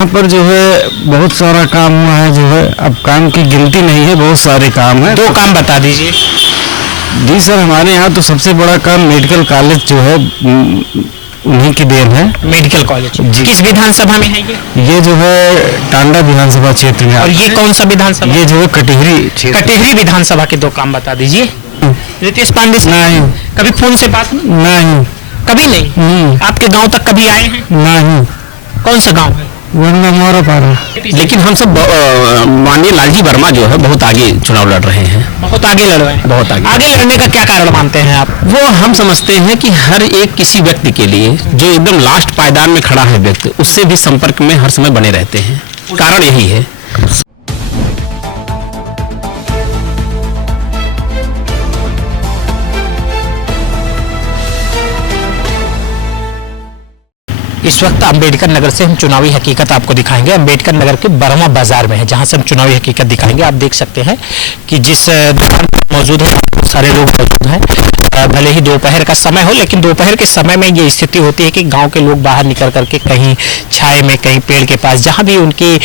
यहाँ पर जो है बहुत सारा काम हुआ है। जो है अब काम की गिनती नहीं है, बहुत सारे काम है। दो काम बता दीजिए। जी सर, हमारे यहाँ तो सबसे बड़ा काम मेडिकल कॉलेज जो है उन्हीं की देन है। मेडिकल कॉलेज किस विधानसभा में है ये जो है टांडा विधानसभा क्षेत्र में। और ये कौन सा विधानसभा? ये जो है कटिहरी विधानसभा के दो काम बता दीजिए। रितेश पांडे से नहीं, कभी फोन से बात नहीं, कभी नहीं। आपके गांव तक कभी आए हैं? नहीं। कौन सा गांव है? लेकिन हम सब माननीय लालजी वर्मा जो है बहुत आगे चुनाव लड़ रहे हैं। बहुत आगे लड़ रहे हैं। बहुत आगे लड़ने का क्या कारण मानते हैं आप? वो हम समझते हैं कि हर एक किसी व्यक्ति के लिए जो एकदम लास्ट पायदान में खड़ा है व्यक्ति, उससे भी संपर्क में हर समय बने रहते हैं। कारण यही है। इस वक्त अंबेडकर नगर से हम चुनावी हकीकत आपको दिखाएंगे। अंबेडकर नगर के बरमा बाजार में है जहां से हम चुनावी हकीकत दिखाएंगे। आप देख सकते हैं कि जिस दुकान पर मौजूद है बहुत सारे लोग मौजूद हैं। भले ही दोपहर का समय हो, लेकिन दोपहर के समय में ये स्थिति होती है कि गांव के लोग बाहर निकल करके कहीं छाए में, कहीं पेड़ के पास, जहां भी उनकी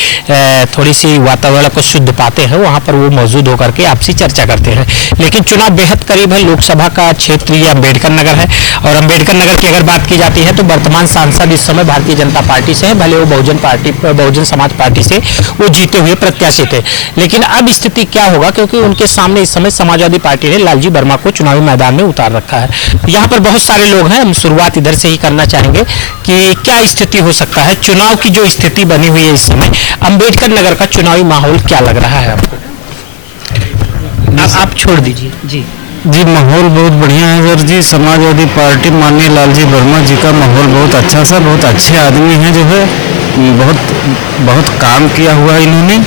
थोड़ी सी वातावरण को शुद्ध पाते हैं वहां पर वो मौजूद होकर के आपसी चर्चा करते हैं। लेकिन चुनाव बेहद करीब है। लोकसभा का क्षेत्र ये अंबेडकर नगर है और अंबेडकर नगर की अगर बात की जाती है तो वर्तमान सांसद इस समय भारतीय जनता पार्टी से है। भले वो बहुजन समाज पार्टी से वो जीते हुए प्रत्याशी थे, लेकिन अब स्थिति क्या होगा, क्योंकि उनके सामने इस समय समाजवादी पार्टी ने लालजी वर्मा को चुनावी मैदान में उतार रखा है। यहाँ पर बहुत सारे लोग हैं। हम शुरुआत इधर से ही करना चाहेंगे कि क्या स्थिति हो सकता है, चुनाव की जो स्थिति बनी हुई है इस समय, अंबेडकर नगर का चुनावी माहौल क्या लग रहा है आपको? आप छोड़ दीजिए जी। जी, माहौल बहुत बढ़िया है सर जी। समाजवादी पार्टी माननीय लालजी वर्मा जी का माहौल बहुत अच्छा सर, बहुत अच्छे आदमी हैं। जो है बहुत काम किया हुआ है इन्होंने।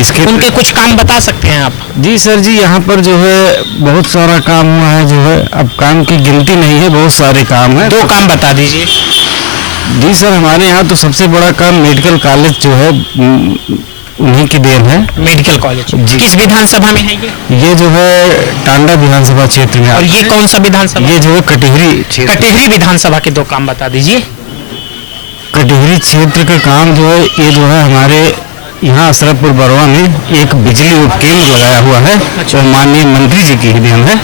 इसके उनके कुछ काम बता सकते हैं आप? जी सर जी, यहाँ पर जो है बहुत सारा काम हुआ है। जो है अब काम की गिनती नहीं है, बहुत सारे काम है। दो काम बता दीजिए। जी सर, हमारे यहाँ तो सबसे बड़ा काम मेडिकल कॉलेज जो है उन्हीं की देन है। मेडिकल कॉलेज किस विधानसभा में है ये जो है टांडा विधानसभा क्षेत्र में। और ये कौन सा विधानसभा? ये जो है कटिहरी विधानसभा के दो काम बता दीजिए। कटिहरी क्षेत्र का काम जो है ये जो है हमारे यहाँ अशरफपुर बरवा में एक बिजली उपकेंद्र लगाया हुआ है। अच्छा। और माननीय मंत्री जी की देन है।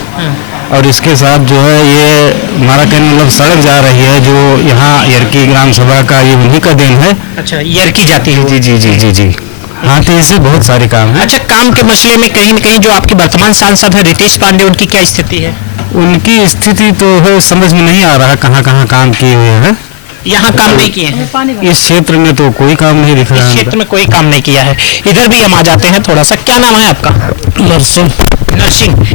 और इसके साथ जो है ये हमारा कहने मतलब सड़क जा रही है जो यहाँ यरकी ग्राम सभा का, ये उन्हीं का देन है। अच्छा, यरकी जाती है। जी जी जी जी जी। हाँ, तो ऐसे बहुत सारे काम हैं। अच्छा, काम के मसले में कहीं न कहीं जो आपके वर्तमान सांसद है रितेश पांडे, उनकी क्या स्थिति है? उनकी स्थिति तो है समझ में नहीं आ रहा कहाँ कहाँ काम किए हुए हैं। यहाँ काम नहीं किए हैं? इस क्षेत्र में तो कोई काम नहीं दिख रहा है। इस क्षेत्र में कोई काम नहीं किया है। इधर भी हम आ जाते हैं थोड़ा सा। क्या नाम है आपका? नरसिंह।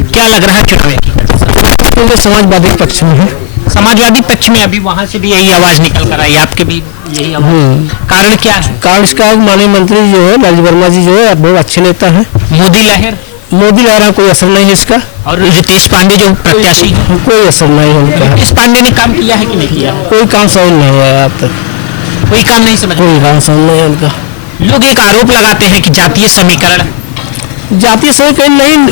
क्या लग रहा है चुनाव की? समाजवादी पक्ष में है। समाजवादी पक्ष में अभी वहाँ से भी यही आवाज निकल कर आई, आपके भी यही आवाज। कारण क्या है? कारण इसका माननीय मंत्री जो है लालजी वर्मा जी जो है बहुत अच्छे नेता है। मोदी लहर कोई असर नहीं है इसका। और रितेश पांडे जो प्रत्याशी है, कोई असर नहीं है उनका। रितेश पांडे ने काम किया है कि नहीं किया? कोई काम समझ नहीं आया अब तक। कोई काम नहीं समझ? कोई काम समझ नहीं है उनका। लोग एक आरोप लगाते हैं कि जातीय समीकरण नहीं।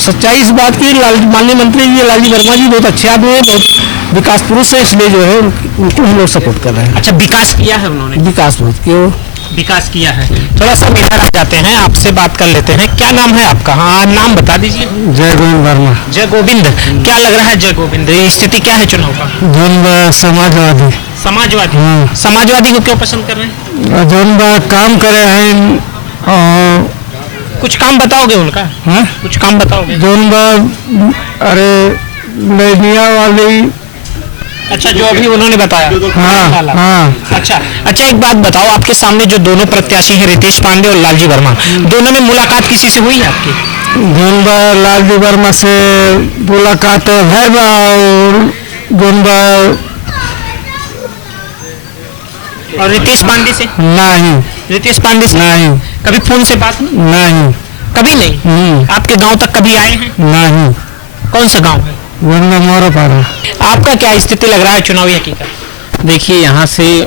सच्चाई इस बात की माननीय मंत्री जी लालजी वर्मा जी बहुत अच्छे आदमी है, बहुत विकास पुरुष है, इसलिए जो है उनको हम लोग सपोर्ट कर रहे हैं। अच्छा, विकास किया है उन्होंने? विकास बहुत क्यों विकास किया है। थोड़ा सा इधर आ जाते हैं, आपसे बात कर लेते हैं। क्या नाम है आपका? हाँ, नाम बता दीजिए। जय गोविंद वर्मा। जय गोविंद। क्या लग रहा है जय गोविंद, स्थिति क्या है चुनाव का? समाजवादी। समाजवादी को क्यों पसंद कर रहे हैं? जोन काम करे हैं और कुछ काम बताओगे उनका? हाँ? कुछ काम बताओगे? अरे मीडिया वाली। अच्छा, जो अभी उन्होंने बताया। हाँ। अच्छा, एक बात बताओ, आपके सामने जो दोनों प्रत्याशी हैं रितेश पांडे और लालजी वर्मा, दोनों में मुलाकात किसी से हुई है आपकी? लालजी वर्मा से मुलाकात है और रितेश पांडे से नहीं। रितेश पांडे से नहीं। कभी फोन से बात नहीं। कभी नहीं। आपके गांव तक कभी आए हैं? नहीं। कौन सा गांव है? आपका क्या स्थिति लग रहा है चुनावी हकीकत? देखिए, यहाँ से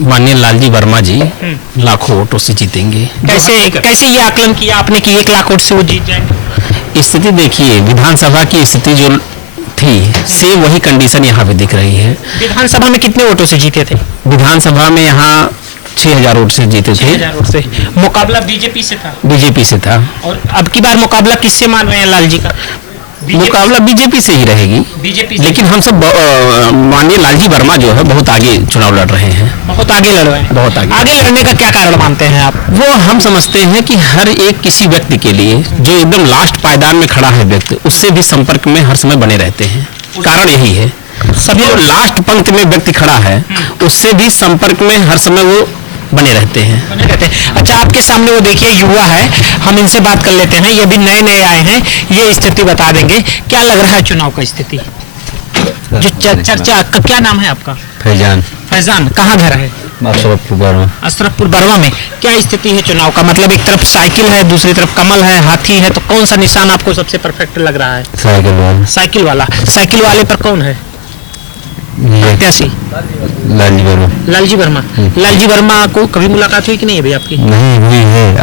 माननीय लालजी वर्मा जी लाखों वोटों से जीतेंगे। कैसे ये आकलन किया आपने कि 1 लाख वोट से वो जीत जाएंगे? स्थिति देखिए, विधानसभा की स्थिति जो थी सेम वही कंडीशन यहाँ पे दिख रही है। विधानसभा में कितने वोटों से जीते थे? विधानसभा में यहाँ 6000 वोट से जीते थे। 6000 वोट से। मुकाबला बीजेपी से था। बीजेपी से था। और अब की बार मुकाबला किससे मान रहे हैं लाल जी का? मुकाबला बीजेपी से ही रहेगी। बीजेपी, लेकिन हम सब माननीय लालजी वर्मा जो है बहुत आगे चुनाव लड़ रहे हैं। बहुत आगे लड़ रहे हैं। बहुत आगे। आगे लड़ने का क्या कारण मानते हैं आप? वो हम समझते हैं कि हर एक किसी व्यक्ति के लिए जो एकदम लास्ट पायदान में खड़ा है व्यक्ति, उससे भी संपर्क में हर समय बने रहते हैं। कारण यही है, सभी जो लास्ट पंक्ति में व्यक्ति खड़ा है उससे भी संपर्क में हर समय वो बने रहते हैं। बने रहते हैं। अच्छा, आपके सामने वो देखिए युवा है, हम इनसे बात कर लेते हैं। ये भी नए नए आए हैं, ये स्थिति बता देंगे। क्या लग रहा है चुनाव का स्थिति जो चर्चा का? क्या नाम है आपका? फैजान। फैजान, कहाँ घर है? अशरफपुर बरवा में। क्या स्थिति है चुनाव का? मतलब एक तरफ साइकिल है, दूसरी तरफ कमल है, हाथी है, तो कौन सा निशान आपको सबसे परफेक्ट लग रहा है? साइकिल वाला। साइकिल वाला। साइकिल वाले पर कौन है प्रत्याशी? लालजी वर्मा। लालजी वर्मा। लालजी वर्मा को कभी मुलाकात हुई कि नहीं अभी आपकी? नहीं हुई है,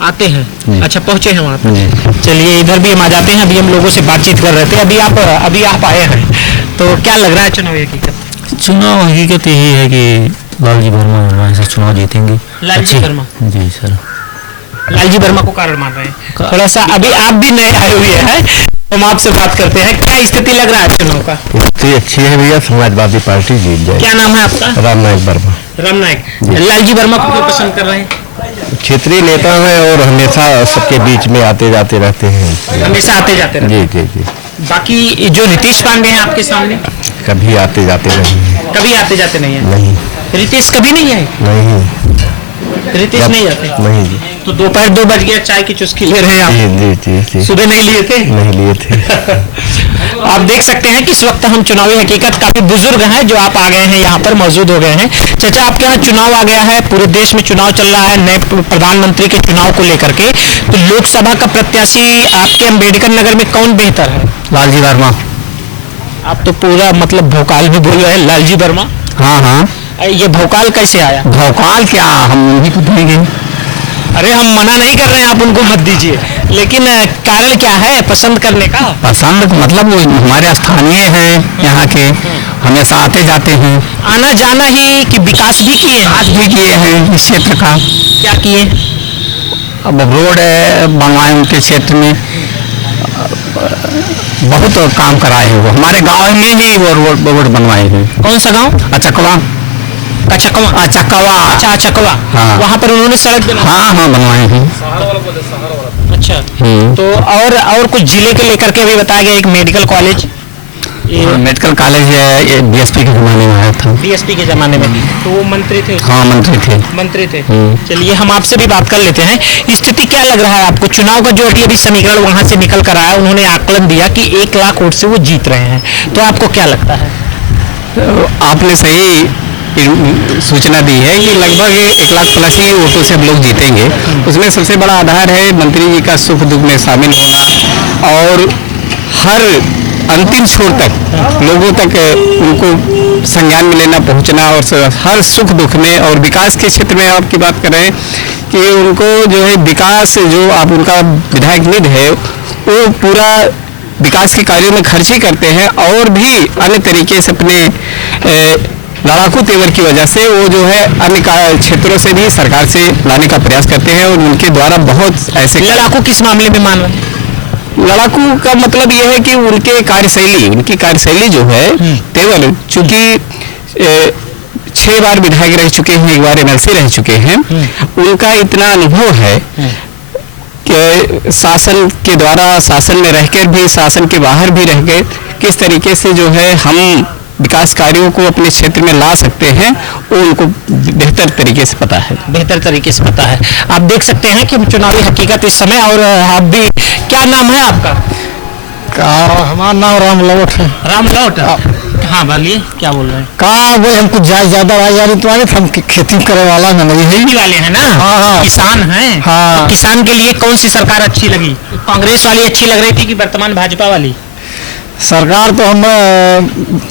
आते हैं। अच्छा, पहुंचे हैं वहाँ पर। चलिए इधर भी हम आ जाते हैं। अभी हम लोगों से बातचीत कर रहे थे, अभी आप आए हैं, तो क्या लग रहा है चुनाव हकीकत? चुनाव हकीकत यही है कि लालजी वर्मा ऐसा चुनाव जीतेंगे। लालजी वर्मा। जी सर। लालजी वर्मा को कारण मान रहे हैं थोड़ा सा। अभी आप भी नए आए हुए हैं, हम आपसे बात करते हैं। क्या स्थिति लग रहा है चुनाव का? स्थिति अच्छी है भैया, समाजवादी पार्टी जीत जाए। क्या नाम है आपका? राम नायक वर्मा। राम नायक। लालजी वर्मा को क्यों पसंद कर रहे हैं? क्षेत्रीय नेता है और हमेशा सबके बीच में आते जाते रहते हैं। हमेशा आते जाते रहते हैं। जी जी जी। बाकी जो नीतीश पांडे हैं आपके सामने, कभी आते जाते नहीं है। कभी आते जाते नहीं है? नहीं। रितेश कभी नहीं आए? नहीं। रितेश नहीं जाते? नहीं जी। तो दोपहर 2 बज गया, चाय की चुस्की ले रहे हैं आप? जी जी जी। सुबह नहीं लिए थे? नहीं लिए थे। आप देख सकते हैं कि इस वक्त हम चुनावी हकीकत, काफी बुजुर्ग हैं जो आप आ गए हैं, यहाँ पर मौजूद हो गए हैं। चाचा, आपके यहाँ चुनाव आ गया है, पूरे देश में चुनाव चल रहा है नए प्रधानमंत्री के चुनाव को लेकर के, तो लोकसभा का प्रत्याशी आपके अम्बेडकर नगर में कौन बेहतर है? लालजी वर्मा। आप तो पूरा मतलब भोकाल में बोल रहे हैं, लालजी वर्मा। हाँ हाँ। ये भोकाल कैसे आया? भोकाल क्या, हम उन्हीं को देंगे। अरे हम मना नहीं कर रहे हैं, आप उनको मत दीजिए, लेकिन कारण क्या है पसंद करने का? पसंद मतलब वो हमारे स्थानीय हैं, यहाँ के हमेशा आते जाते हैं। आना जाना ही कि विकास भी किए हैं? आज भी किए हैं इस क्षेत्र का। क्या किए? अब रोड बनवाए उनके क्षेत्र में, बहुत काम कराए हैं वो। हमारे गांव में ही वो रोड बनवाए हैं। कौन सा गांव? अचकवा। चकवा। चकवा। अच्छा, चकवा। हाँ। वहाँ पर उन्होंने सड़क बनाई? हाँ हाँ बनवाए हैं। अच्छा। तो और कुछ जिले के लेकर के भी बताया गया, एक मेडिकल कॉलेज, मेडिकल कॉलेज ये बीएसपी के जमाने में आया था। बीएसपी के जमाने में तो वो मंत्री थे? हाँ मंत्री थे। मंत्री थे। चलिए हम आपसे भी बात कर लेते हैं। स्थिति क्या लग रहा है आपको चुनाव का? जो अभी समीकरण वहां से निकल कर आया, उन्होंने आकलन दिया कि 1 लाख वोट से वो जीत रहे हैं, तो आपको क्या लगता है? आपने सही सूचना दी है कि लगभग 1 लाख प्लस ही वोटों से हम लोग जीतेंगे। उसमें सबसे बड़ा आधार है मंत्री जी का सुख दुख में शामिल होना और हर अंतिम छोर तक लोगों तक उनको संज्ञान में लेना पहुंचना, और हर सुख दुख में और विकास के क्षेत्र में आपकी बात कर रहे हैं कि उनको जो है विकास, जो आप उनका विधायक निधि है वो पूरा विकास के कार्यों में खर्च ही करते हैं, और भी अन्य तरीके से अपने लड़ाकू तेवर की वजह से वो जो है अन्य क्षेत्रों से भी सरकार से लाने का प्रयास करते हैं, और उनके द्वारा बहुत ऐसे। लड़ाकू किस मामले में मान रहे हैं? लड़ाकू का मतलब यह है कि उनकी कार्यशैली जो है तेवर, चूंकि 6 बार विधायक रह चुके हैं, 1 बार एमएलसी रह चुके हैं, उनका इतना अनुभव है कि शासन के द्वारा, शासन में रहकर भी, शासन के बाहर भी रह गए, किस तरीके से जो है हम विकास कार्यों को अपने क्षेत्र में ला सकते हैं, वो उनको बेहतर तरीके से पता है। बेहतर तरीके से पता है। आप देख सकते हैं कि चुनावी हकीकत इस समय, और आप भी, क्या नाम है आपका? हमारा नाम रामलौट है। रामलौट। हाँ बोलिए, क्या बोल रहे हैं? कहा वो हमको ज्यादा आजादी तो हम खेती करे वाला खेती वाले हैं ना? हाँ। किसान हैं। हाँ। तो किसान के लिए कौन सी सरकार अच्छी लगी? कांग्रेस वाली अच्छी लग रही थी कि वर्तमान भाजपा वाली? सरकार तो हम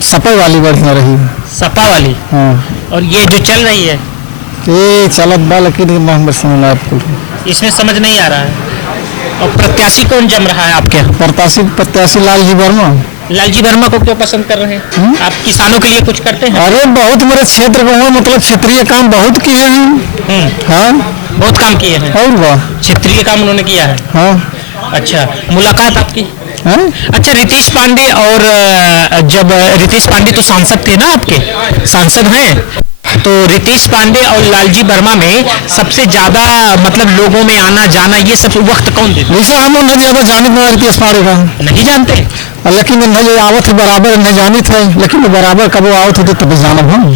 सपा वाली बढ़िया रही। सपा वाली? हाँ। और ये जो चल रही है ये चलत बा, लेकिन समझ आपको इसमें समझ नहीं आ रहा है। और प्रत्याशी कौन जम रहा है आपके यहाँ? प्रत्याशी लालजी वर्मा। लालजी वर्मा को क्यों पसंद कर रहे हैं? आप किसानों के लिए कुछ करते हैं? अरे बहुत मेरे क्षेत्र में हुआ, मतलब क्षेत्रीय काम बहुत किए हैं। हाँ, बहुत काम किए हैं। और वाह, क्षेत्रीय काम उन्होंने किया है। हाँ। अच्छा, मुलाकात आपकी? हाँ? अच्छा, रितेश पांडे और जब रितेश पांडे तो सांसद थे ना, आपके सांसद हैं, तो रितेश पांडे और लालजी वर्मा में सबसे ज्यादा मतलब लोगों में आना जाना ये सब वक्त कौन देता? वैसे हम उन्हें ज्यादा जानित नहीं रितेश पांडे का, नहीं जानते, लेकिन इन्हें जो आवत है बराबर इन्हें जानित है, लेकिन वो बराबर कब वो आवत होते तब जानब हम।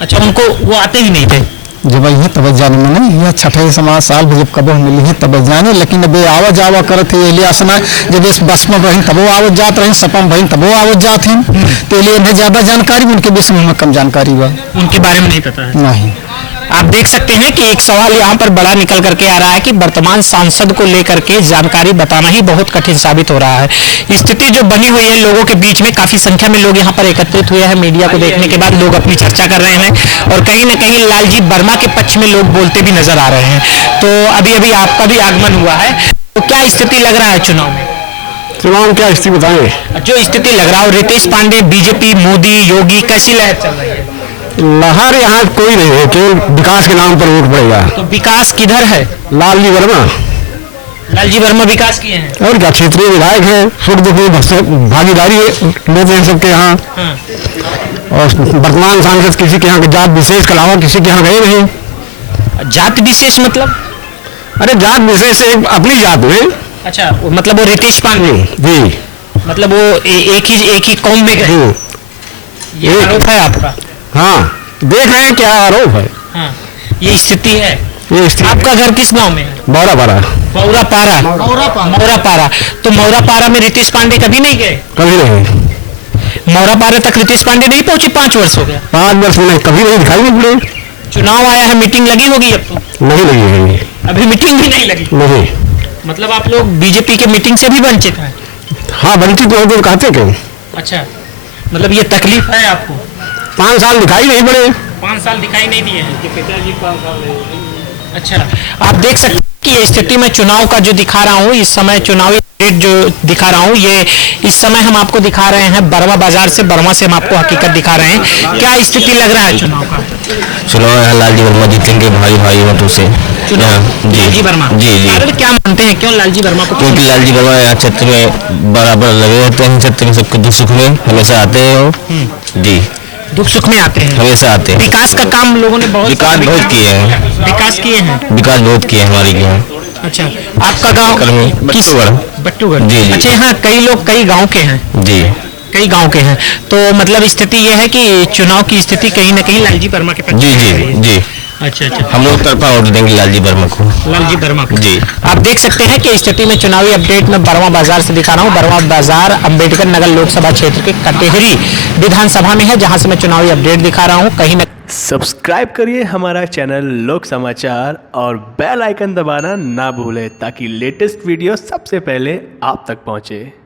अच्छा, उनको वो आते ही नहीं थे? जब ये तब जाने में नहीं, यह छठे समाज साल जब कब मिली है तब जाने, लेकिन अब आवा जावा करत है लिए आसना, जब इस बस में रही तब वो आवत जात रही, सपा में रही तब वो आवत जात हैं, तो लिए इन्हें ज्यादा जानकारी, उनके विषय में कम जानकारी बा, उनके बारे में नहीं पता है। नहीं। आप देख सकते हैं कि एक सवाल यहाँ पर बड़ा निकल करके आ रहा है कि वर्तमान सांसद को लेकर के जानकारी बताना ही बहुत कठिन साबित हो रहा है। स्थिति जो बनी हुई है लोगों के बीच में, काफी संख्या में लोग यहाँ पर एकत्रित हुए हैं। मीडिया को देखने के बाद लोग अपनी चर्चा कर रहे हैं और कहीं ना कहीं लालजी वर्मा के पक्ष में लोग बोलते भी नजर आ रहे हैं। तो अभी अभी आपका भी आगमन हुआ है, तो क्या स्थिति लग रहा है चुनाव में? चुनाव में क्या स्थिति बताएं? जो स्थिति लग रहा है, रितेश पांडे, बीजेपी, मोदी, योगी, कैसी लहर चल रही है? लहर यहाँ कोई नहीं है, केवल विकास के नाम पर वोट पड़ेगा। तो विकास किधर है? लालजी वर्मा। लालजी वर्मा विकास किए हैं और क्या, क्षेत्रीय विधायक है, सुख दुख में भागीदारी लेते हैं सबके यहाँ। हाँ। और वर्तमान सांसद किसी के यहाँ जात विशेष के अलावा किसी के यहाँ गए नहीं। जात विशेष मतलब? अरे जात विशेष एक अपनी जात में। अच्छा, मतलब वो रितेश पांडे जी, मतलब वो एक ही कौम में गए, ये आरोप है आपका? हाँ, देख रहे हैं क्या आरोप है। हाँ, ये स्थिति है। ये स्थिति आपका घर किस गांव में है? बौरापारा। मौरापारा। तो मौरापारा में रितेश पांडे कभी नहीं गए? कभी नहीं। मौरापारा तक रितेश पांडे नहीं पहुंचे? 5 वर्ष हो गया। 5 वर्ष में कभी नहीं दिखाई नहीं पड़े। चुनाव आया है, मीटिंग लगी होगी अब तो? नहीं लगी है, अभी मीटिंग भी नहीं लगी? नहीं। मतलब आप लोग बीजेपी के मीटिंग से भी वंचित हैं? हाँ, वंचित तो कहते क्यों? अच्छा, मतलब ये तकलीफ है आपको? 5 साल दिखाई नहीं पड़े। 5 साल दिखाई नहीं दिए हैं। अच्छा, आप देख सकते हैं कि ये स्थिति में चुनाव का जो दिखा रहा हूँ, इस समय चुनावी डेट जो दिखा रहा हूँ, ये इस समय हम आपको दिखा रहे हैं बर्मा बाजार से। बर्मा से हम आपको हकीकत दिखा रहे हैं। क्या स्थिति लग रहा है चुनाव का? चुनाव यहाँ लालजी वर्मा जीतेंगे भाई मतों से। चुनाव लालजी वर्मा? जी जी। कारण क्या मानते हैं, क्यों लालजी वर्मा को? क्योंकि लालजी वर्मा यहाँ क्षेत्र में बराबर लगे रहते हैं, क्षेत्र में सबके दुख सुख में हमेशा आते हैं वो। जी, दुख सुख में आते हैं, हमेशा आते हैं। विकास का काम लोगों ने विकास बहुत किए हैं। विकास किए हैं। विकास बहुत किए हैं हमारे यहाँ। अच्छा, आपका गांव किस? बट्टूगढ़। जी जी। अच्छा, यहाँ कई लोग कई गांव के हैं। जी, कई गांव के हैं, तो मतलब स्थिति यह है कि चुनाव की स्थिति कहीं ना कहीं लालजी वर्मा के पक्ष जी में जी है। जी। अच्छा अच्छा, हम लोग तरफा वोट देंगे लालजी वर्मा को। लालजी वर्मा को। जी। आप देख सकते हैं कि स्थिति में चुनावी अपडेट में बर्मा बाजार से दिखा रहा हूँ। बर्मा बाजार अंबेडकर नगर लोकसभा क्षेत्र के कटेहरी विधानसभा में है, जहां से मैं चुनावी अपडेट दिखा रहा हूँ। कहीं ना सब्सक्राइब करिए हमारा चैनल लोक समाचार और बेल आइकन दबाना ना भूलें ताकि लेटेस्ट वीडियो सबसे पहले आप तक पहुंचे।